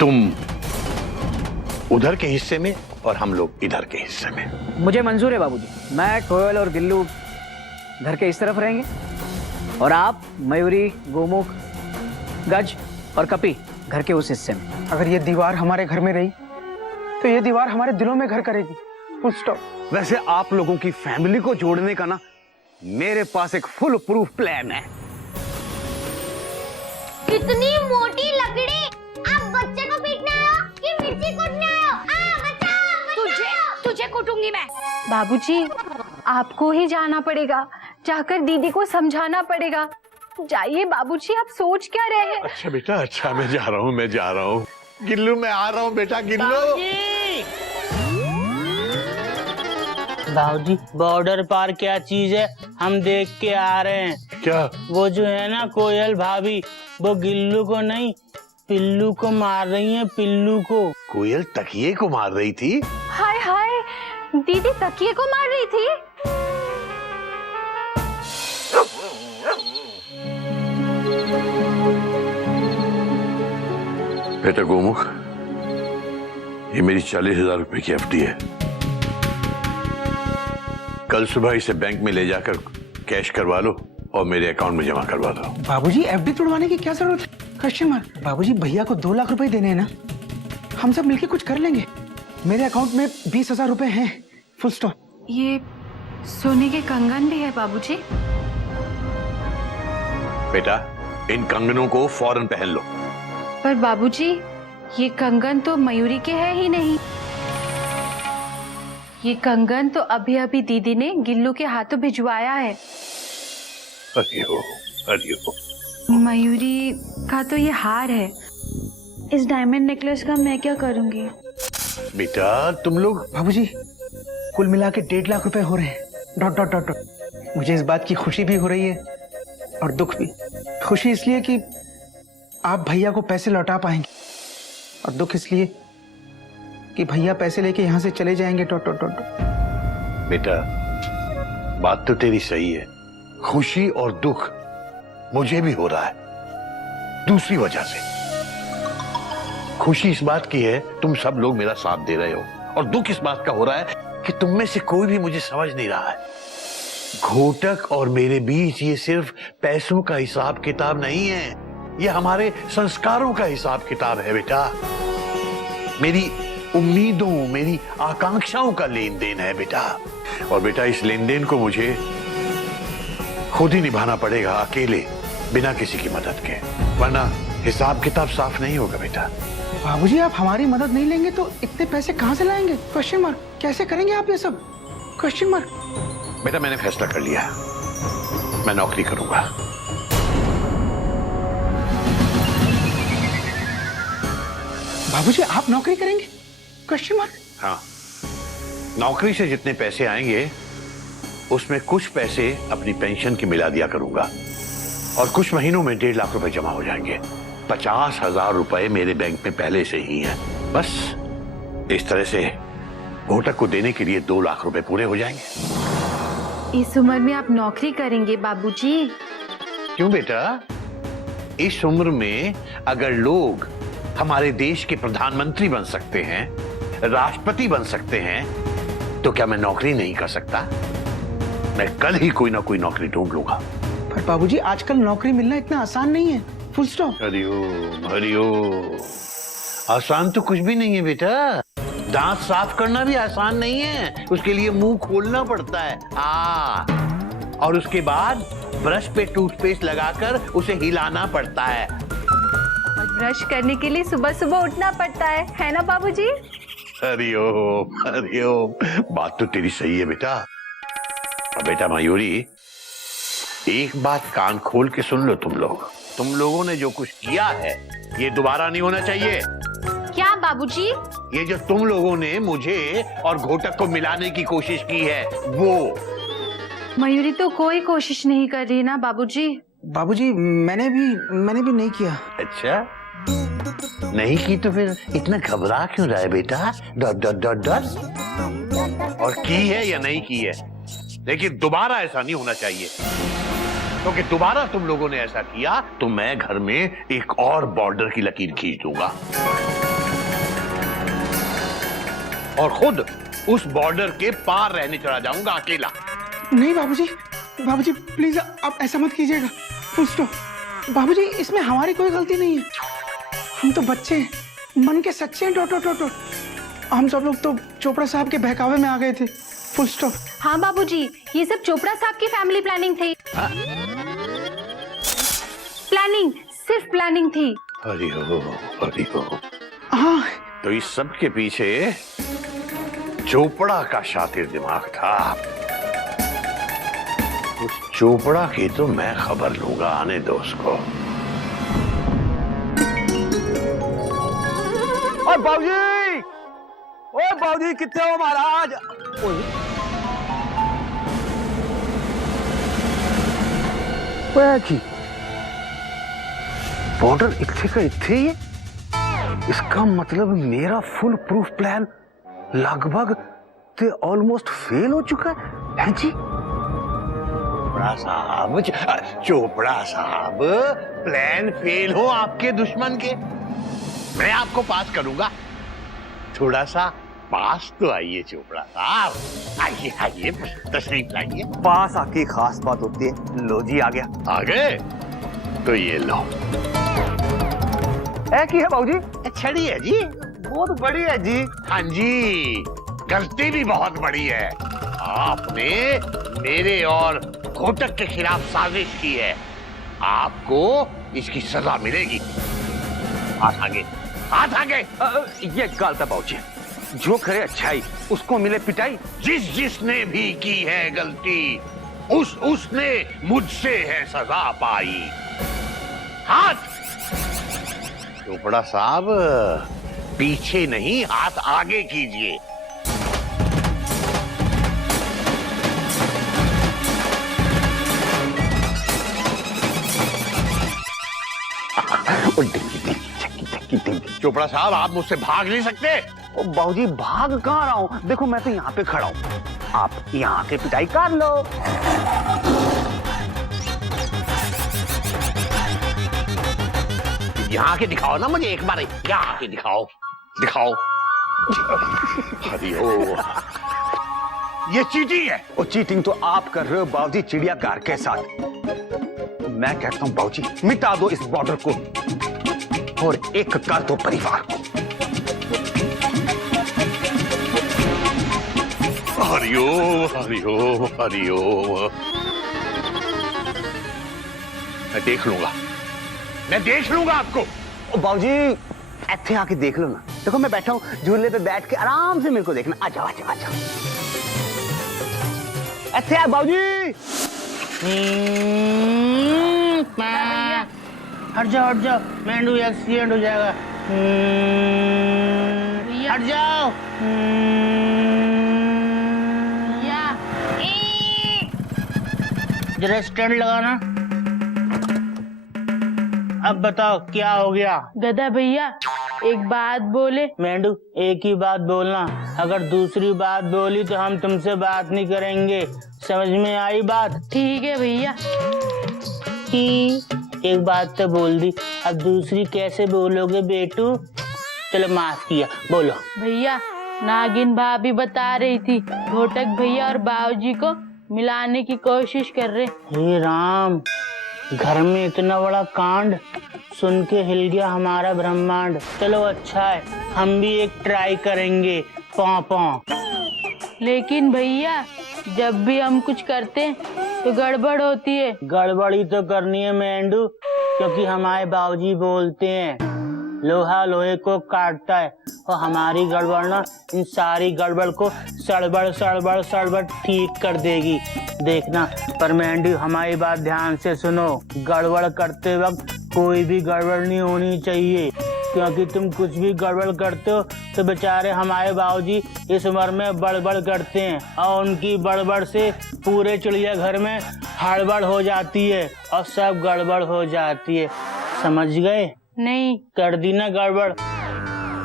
तुम उधर के हिस्से में और हम लोग इधर के हिस्से में। मुझे मंजूर है बाबूजी। मैं, कोयल और गिल्लू घर के इस तरफ रहेंगे और आप, मयूरी, गोमुख, गज और कपी घर के उस हिस्से में। अगर ये दीवार हमारे घर में रही तो ये दीवार हमारे दिलों में घर करेगी। Full stop. वैसे आप लोगों की फैमिली को जोड़ने का ना मेरे पास एक फुल प्रूफ प्लान है। कितनी मोटी लकड़ी! आप बच्चे को पीटने आए हो कि मिर्ची कूटने आए हो? बचाओ! तुझे कूटूंगी मैं। बाबूजी, आपको ही जाना पड़ेगा, जाकर दीदी को समझाना पड़ेगा। जाइए बाबूजी, आप सोच क्या रहे हैं? अच्छा बेटा, अच्छा मैं जा रहा हूँ। गिल्लू मैं आ रहा हूँ बेटा, गिल्लू। बाबूजी, बॉर्डर पार क्या चीज है, हम देख के आ रहे हैं। क्या? वो जो है ना कोयल भाभी, वो गिल्लू को नहीं पिल्लू को मार रही है, पिल्लू को। कोयल तकिए को मार रही थी? हाय हाय, दीदी तकिए को मार रही थी। बेटा गोमुख, ये मेरी 40,000 रुपए की एफडी है। कल सुबह इसे बैंक में ले जाकर कैश करवा लो और मेरे अकाउंट में जमा करवा दो। बाबूजी, एफडी तोड़वाने की क्या जरूरत है? Question mark. बाबूजी, भैया को 2 लाख रुपए देने हैं ना, हम सब मिलके कुछ कर लेंगे। मेरे अकाउंट में 20,000 रुपए हैं। Full stop. ये सोने के कंगन भी है बाबूजी। बेटा, इन कंगनों को फौरन पहन लो। पर बाबूजी, ये कंगन तो मयूरी के है ही नहीं। ये कंगन तो अभी अभी दीदी ने गिल्लू के हाथों भिजवाया है। हरिओ, हरिओ। मयूरी का तो ये हार है। इस डायमंड नेकलेस का मैं क्या करूंगी? बेटा तुम लोग। बाबूजी, कुल मिला के 1.5 लाख रुपए हो रहे हैं। Dot dot dot dot. मुझे इस बात की खुशी भी हो रही है और दुख भी। खुशी इसलिए कि आप भैया को पैसे लौटा पाएंगे और दुख इसलिए कि भैया पैसे लेके यहाँ से चले जाएंगे। Dot dot dot. बेटा बात तो तेरी सही है, खुशी और दुख मुझे भी हो रहा है दूसरी वजह से। खुशी इस बात की है तुम सब लोग मेरा साथ दे रहे हो, और दुख इस बात का हो रहा है कि तुम में से कोई भी मुझे समझ नहीं रहा है। घोटक और मेरे बीच ये सिर्फ पैसों का हिसाब किताब नहीं है, ये हमारे संस्कारों का हिसाब किताब है बेटा। मेरी उम्मीदों, मेरी आकांक्षाओं का लेन देन है बेटा। और बेटा इस लेन देन को मुझे खुद ही निभाना पड़ेगा, अकेले, बिना किसी की मदद के, वरना हिसाब किताब साफ नहीं होगा बेटा। बाबूजी, आप हमारी मदद नहीं लेंगे तो इतने पैसे कहाँ से लाएंगे? Question mark. कैसे करेंगे आप ये सब? Question mark. बेटा मैंने फैसला कर लिया, मैं नौकरी करूंगा। बाबूजी, आप नौकरी करेंगे? Question mark. हाँ, नौकरी से जितने पैसे आएंगे उसमें कुछ पैसे अपनी पेंशन की मिला दिया करूंगा, और कुछ महीनों में 1.5 लाख रुपए जमा हो जाएंगे। 50,000 रुपए मेरे बैंक में पहले से ही हैं। बस इस तरह से घोटक को देने के लिए 2 लाख रुपए पूरे हो जाएंगे। इस उम्र में आप नौकरी करेंगे बाबूजी? क्यों बेटा, इस उम्र में अगर लोग हमारे देश के प्रधानमंत्री बन सकते हैं, राष्ट्रपति बन सकते हैं, तो क्या मैं नौकरी नहीं कर सकता? मैं कल ही कोई ना कोई नौकरी ढूंढ लूंगा। पर बाबूजी, आजकल नौकरी मिलना इतना आसान नहीं है। Full stop. हरिओम, हरिओम। आसान तो कुछ भी नहीं है बेटा। दांत साफ करना भी आसान नहीं है, उसके लिए मुंह खोलना पड़ता है। और उसके बाद ब्रश पे टूथपेस्ट लगाकर उसे हिलाना पड़ता है। और ब्रश करने के लिए सुबह सुबह उठना पड़ता है ना बाबूजी? हरिओम, हरिओम। बात तो तेरी सही है बेटा। और बेटा मयूरी, एक बात कान खोल के सुन लो, तुम लोगों ने जो कुछ किया है ये दोबारा नहीं होना चाहिए। क्या बाबूजी? ये जो तुम लोगों ने मुझे और घोटक को मिलाने की कोशिश की है वो। मयूरी तो कोई कोशिश नहीं कर रही ना बाबूजी। बाबूजी, मैंने भी नहीं किया। अच्छा, नहीं की तो फिर इतना घबरा क्यों रहा है बेटा? Dot dot dot dot. और की है या नहीं की है, लेकिन दोबारा ऐसा नहीं होना चाहिए, क्योंकि दोबारा तुम लोगों ने ऐसा किया तो मैं घर में एक और बॉर्डर की लकीर खींच दूंगा। और खुद उस बॉर्डर के पार रहने चला जाऊंगा अकेला। नहीं बाबूजी, बाबूजी प्लीज आप ऐसा मत कीजिएगा। Full stop. बाबूजी इसमें हमारी कोई गलती नहीं है, हम तो बच्चे हैं, मन के सच्चे हैं। डॉट हम सब लोग तो चोपड़ा साहब के बहकावे में आ गए थे। Full stop. हाँ बाबूजी, ये सब चोपड़ा साहब की फैमिली प्लानिंग थी। प्लानिंग, सिर्फ प्लानिंग थी। हरि हो। हाँ तो इस सब के पीछे चोपड़ा का शातिर दिमाग था। उस चोपड़ा की तो मैं खबर लूंगा, आने दो उसको। और बाबूजी, ओ बाबूजी कितने हो महाराज? की बॉर्डर इत्थे का इत्थे ही है। इसका मतलब मेरा फुल प्रूफ प्लान लगभग ते ऑलमोस्ट फेल हो चुका है जी। चोपड़ा साहब, प्लान फेल हो आपके दुश्मन के, मैं आपको पास करूंगा। थोड़ा सा पास तो आइए चोपड़ा साहब, आइए तशरीफ लाइए। पास आके खास बात होती है। लो जी आ गया। आ गए तो ये लो। है की है बाबूजी? छड़ी है जी, बहुत बड़ी है जी। हाँ जी, गलती भी बहुत बड़ी है। आपने मेरे और घोटक के खिलाफ साजिश की है, आपको इसकी सजा मिलेगी। हाथ आगे, हाथ आगे। ये गलत है बाबूजी, जो करे अच्छाई उसको मिले पिटाई। जिसने भी की है गलती, उसने मुझसे है सजा पाई। हाथ। चोपड़ा साहब, पीछे नहीं, हाथ आगे कीजिए। चोपड़ा साहब, आप मुझसे भाग नहीं सकते। बाबूजी भाग कहाँ रहा हूँ? देखो मैं तो यहाँ पे खड़ा हूँ, आप यहाँ के पिटाई कर लो। यहाँ के दिखाओ ना मुझे एक बार, यहाँ के दिखाओ। हरिओ, ये चीटिंग है। और चीटिंग तो आप कर रहे हो बाबूजी चिड़ियाघर के साथ। मैं कहता हूँ बाबूजी मिटा दो इस बॉर्डर को और एक कर दो परिवार को। हरिओम। मैं देख लूंगा आपको। बाबूजी ऐसे आके देख लो ना, देखो मैं बैठा हूँ झूले पे बैठ के, आराम से मेरे को देखना। आ जाओ। ऐसे आ बाबूजी। हट जाओ, मेंढू एक्सीडेंट हो जाएगा। हट जाओ। जरा स्टैंड लगाना। अब बताओ क्या हो गया? गधा भैया एक बात बोले। मेंढू एक ही बात बोलना, अगर दूसरी बात बोली तो हम तुमसे बात नहीं करेंगे। समझ में आई बात? ठीक है भैया। एक बात तो बोल दी, अब दूसरी कैसे बोलोगे बेटू? चलो माफ किया, बोलो। भैया नागिन भाभी बता रही थी घोटक भैया और बाबूजी को मिलाने की कोशिश कर रहे। हे राम, घर में इतना बड़ा कांड सुन के हिल गया हमारा ब्रह्मांड। चलो अच्छा है, हम भी एक ट्राई करेंगे। पौ। लेकिन भैया जब भी हम कुछ करते हैं तो गड़बड़ होती है। गड़बड़ी तो करनी है मेंढू, क्योंकि हमारे बाबूजी बोलते हैं लोहा लोहे को काटता है, और हमारी गड़बड़ ना इन सारी गड़बड़ को सड़बड़ ठीक कर देगी। देखना। पर मेंढू हमारी बात ध्यान से सुनो, गड़बड़ करते वक्त कोई भी गड़बड़ नहीं होनी चाहिए, क्योंकि तुम कुछ भी गड़बड़ करते हो तो बेचारे हमारे बाबूजी इस उम्र में बड़बड़ करते हैं, और उनकी बड़बड़ से पूरे चिड़ियाघर में हड़बड़ हो जाती है और सब गड़बड़ हो जाती है। समझ गए? नहीं। कर दी ना गड़बड़?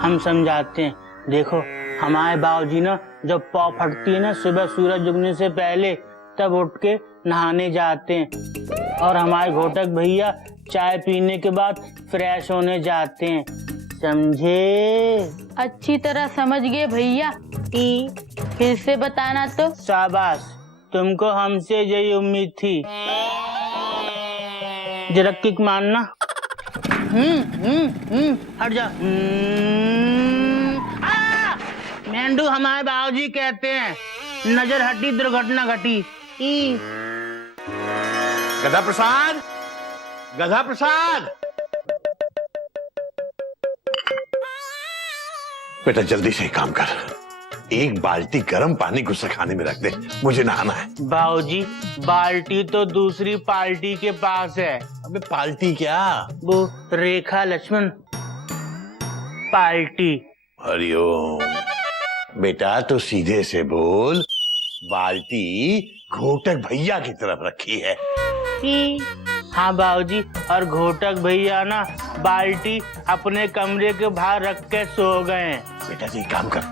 हम समझाते हैं। देखो हमारे बाबूजी ना जब पाँव फटती है ना सुबह सूरज उगने से पहले, तब उठ के नहाने जाते हैं, और हमारे घोटक भैया चाय पीने के बाद फ्रेश होने जाते हैं। समझे? अच्छी तरह समझ गए भैया। फिर से बताना तो। शाबाश, तुमको हमसे यही उम्मीद थी। जरा किक मारना। हट जा। मेंढू हमारे बाबूजी कहते हैं, नजर हटी दुर्घटना घटी। गधा प्रसाद, गधा प्रसाद, बेटा जल्दी से काम कर। एक बाल्टी गर्म पानी गुस्साखाने में रख दे, मुझे नहाना है। बाबूजी, बाल्टी तो दूसरी पार्टी के पास है। अबे पाल्टी क्या? वो रेखा लक्ष्मण पार्टी। हरिओम। बेटा तो सीधे से बोल, बाल्टी घोटक भैया की तरफ रखी है। हाँ बाबूजी, और घोटक भैया ना बाल्टी अपने कमरे के बाहर रख के सो गए। बेटा जी काम कर,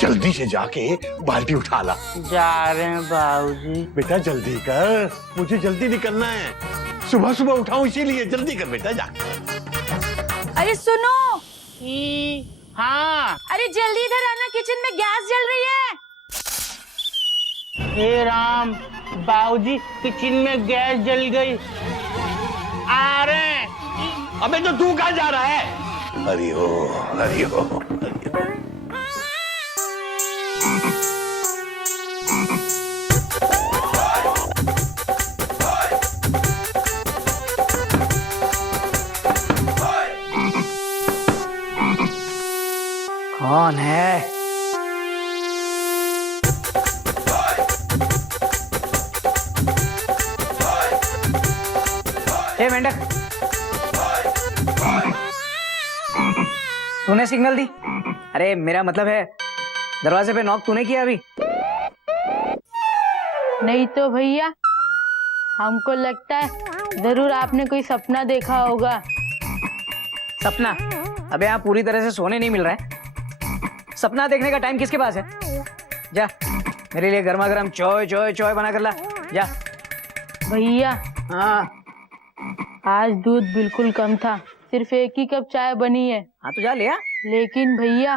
जल्दी से जाके बाल्टी उठा ला। जा रहे हैं बाबूजी। बेटा जल्दी कर, मुझे जल्दी निकलना है। सुबह सुबह उठाऊं इसीलिए, जल्दी कर बेटा जा। अरे सुनो, हाँ। अरे जल्दी इधर आना, किचन में गैस जल रही है। हे राम, बाबूजी किचन में गैस जल गई। आ रहे हैं। अबे तो तू कहाँ जा रहा है? हरिओ हरिओ हरिओ। कौन है? हे मेंढक, तूने सिग्नल दी? अरे मेरा मतलब है दरवाजे पे नॉक तूने किया अभी? नहीं तो भैया, हमको लगता है जरूर आपने कोई सपना देखा होगा। सपना? अबे यहाँ पूरी तरह से सोने नहीं मिल रहा है। सपना देखने का टाइम किसके पास है? जा मेरे लिए गर्मा गर्म चॉय चॉय चॉय बना कर ला, जा। भैया हाँ आज दूध बिल्कुल कम था, सिर्फ एक ही कप चाय बनी है। हाँ तो जा ले आ। लेकिन भैया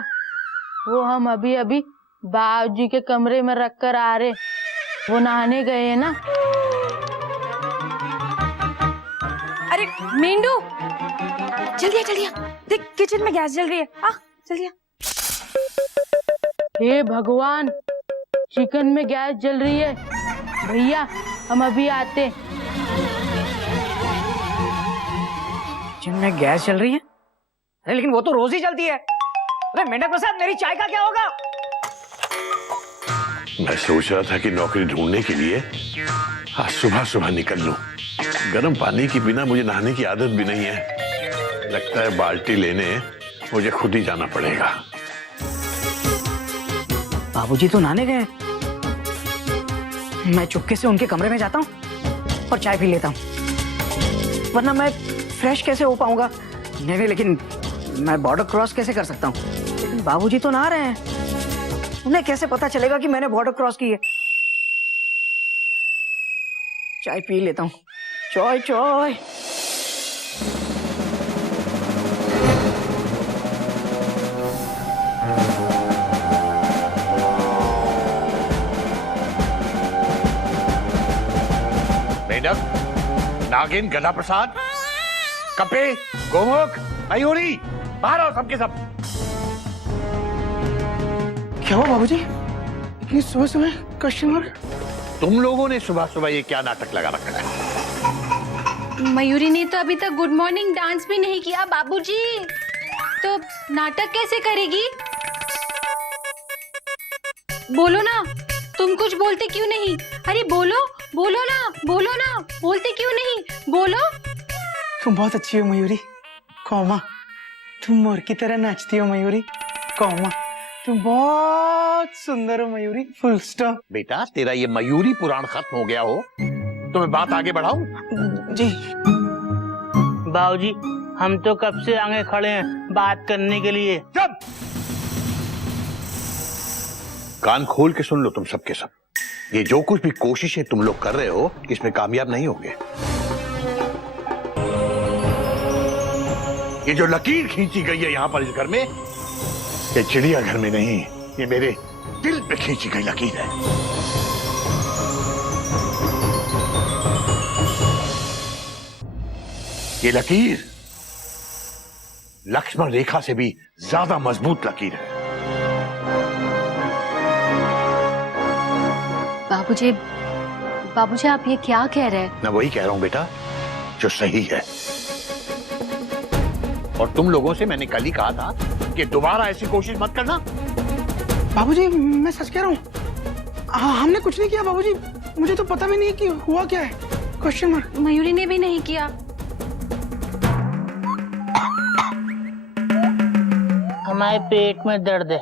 वो हम अभी अभी बाबूजी के कमरे में रख कर आ रहे, वो नहाने गए हैं ना। अरे मेंढू, जल्दी आ, देख किचन में गैस जल रही है। आ जल्दी आ। हे भगवान, चिकन में गैस जल रही है। भैया हम अभी आते। किचन में गैस जल रही है? अरे लेकिन वो तो रोज ही जलती है। अरे मेंढक प्रसाद, मेरी चाय का क्या होगा? मैं सोच रहा था कि नौकरी ढूंढने के लिए आज सुबह सुबह निकल लूं। गर्म पानी के बिना मुझे नहाने की आदत भी नहीं है। लगता है बाल्टी लेने मुझे खुद ही जाना पड़ेगा। बाबूजी तो नहाने गए। मैं चुपके से उनके कमरे में जाता हूँ और चाय पी लेता हूँ, वरना मैं फ्रेश कैसे हो पाऊंगा? नहीं, लेकिन मैं बॉर्डर क्रॉस कैसे कर सकता हूँ? लेकिन बाबूजी तो नहा रहे हैं, उन्हें कैसे पता चलेगा कि मैंने बॉर्डर क्रॉस की है? चाय पी लेता हूँ, चॉय चॉय। मेंढक, नागिन, गधा प्रसाद, कपे, गोमुख, मयूरी, बाहर आओ सबके सब। क्या हुआ बाबूजी? इतनी सुबह सुबह कस्टमर? तुम लोगों ने सुबह सुबह ये क्या नाटक लगा रखा है? मयूरी ने तो अभी तक गुड मॉर्निंग डांस भी नहीं किया बाबूजी, तो नाटक कैसे करेगी? बोलो ना, तुम कुछ बोलते क्यों नहीं? अरे बोलो बोलो ना, बोलो ना, बोलते क्यों नहीं? बोलो। तुम बहुत अच्छी हो मयूरी, कौमा। तुम मोर की तरह नाचती हो मयूरी, कौमा। तुम बहुत सुंदर हो मयूरी, फुल स्टॉप। बेटा तेरा ये मयूरी पुराण खत्म हो गया हो तो मैं बात आगे बढ़ाऊं? जी बाबूजी, हम तो कब से आगे खड़े हैं बात करने के लिए। चुप! कान खोल के सुन लो तुम सबके सब। ये जो कुछ भी कोशिशें तुम लोग कर रहे हो इसमें कामयाब नहीं होगे। ये जो लकीर खींची गई है यहां पर इस घर में, ये चिड़ियाघर में नहीं, ये मेरे दिल पे खींची गई लकीर है। ये लकीर लक्ष्मण रेखा से भी ज्यादा मजबूत लकीर है। बाबूजी, बाबूजी आप ये क्या कह रहे हैं? मैं वही कह रहा हूं बेटा जो सही है। और तुम लोगों से मैंने कल ही कहा था कि दोबारा ऐसी कोशिश मत करना। बाबूजी मैं सच कह रहा हूँ, हमने कुछ नहीं किया बाबूजी, मुझे तो पता भी नहीं कि हुआ क्या है। Question mark. मयूरी ने भी नहीं किया। हमारे पेट में दर्द है।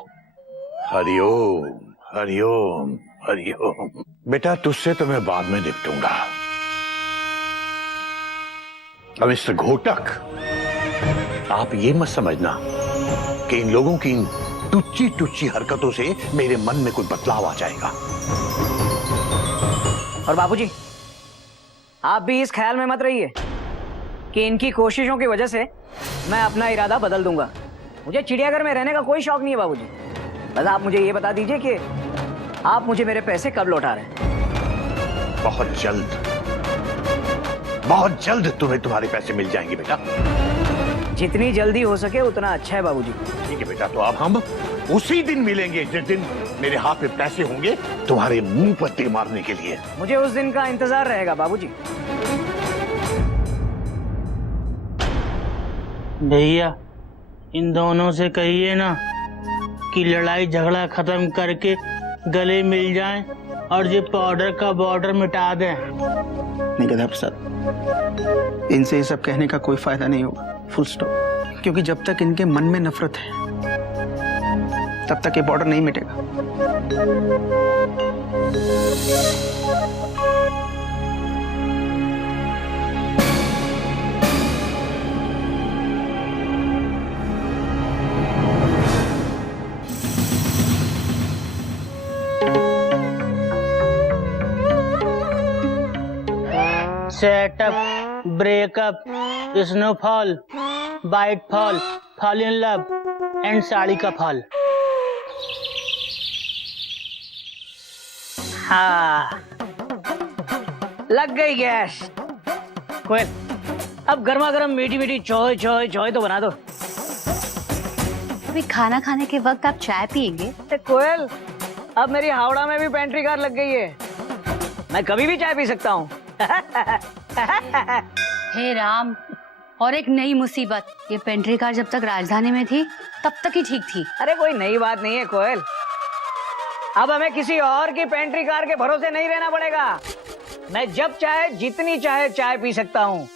हरिओम हरिओम हरिओम। बेटा तुझसे तो मैं बाद में निपटूंगा। अब मिस्टर घोटक, आप ये मत समझना कि इन लोगों की इन टुच्ची टुच्ची हरकतों से मेरे मन में कोई बदलाव आ जाएगा। और बाबूजी आप भी इस ख्याल में मत रहिए कि इनकी कोशिशों की वजह से मैं अपना इरादा बदल दूंगा। मुझे चिड़ियाघर में रहने का कोई शौक नहीं है बाबूजी। बस आप मुझे ये बता दीजिए कि आप मुझे मेरे पैसे कब लौटा रहे हैं। बहुत जल्द तुम्हें तुम्हारे पैसे मिल जाएंगे बेटा। जितनी जल्दी हो सके उतना अच्छा है बाबूजी। ठीक है बेटा, तो अब हम उसी दिन मिलेंगे जिस दिन मेरे हाथ में पैसे होंगे तुम्हारे मुंह पर तीर मारने के लिए। मुझे उस दिन का इंतजार रहेगा बाबूजी। भैया इन दोनों से कहिए ना कि लड़ाई झगड़ा खत्म करके गले मिल जाएं और ये पाउडर का बॉर्डर मिटा दें। नहीं गधा प्रसाद, इनसे ये सब कहने का कोई फायदा नहीं होगा, फुल स्टॉप। क्योंकि जब तक इनके मन में नफरत है तब तक ये बॉर्डर नहीं मिटेगा। Setup, breakup, snowfall, bite fall, fall in love and sari का फॉल। हाँ लग गई गैस। कोयल अब गर्मा गर्म मीठी मीठी चौय चौय चौय तो बना दो। अभी खाना खाने के वक्त आप चाय पियेंगे? कोयल अब मेरी हावड़ा में भी पेंट्री कार लग गई है, मैं कभी भी चाय पी सकता हूँ। हे राम, और एक नई मुसीबत, ये पेंट्री कार जब तक राजधानी में थी तब तक ही ठीक थी। अरे कोई नई बात नहीं है कोयल, अब हमें किसी और की पेंट्री कार के भरोसे नहीं रहना पड़ेगा। मैं जब चाहे जितनी चाहे चाय पी सकता हूँ।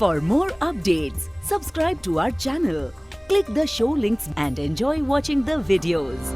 For more updates, subscribe to our channel, click the show links and enjoy watching the videos.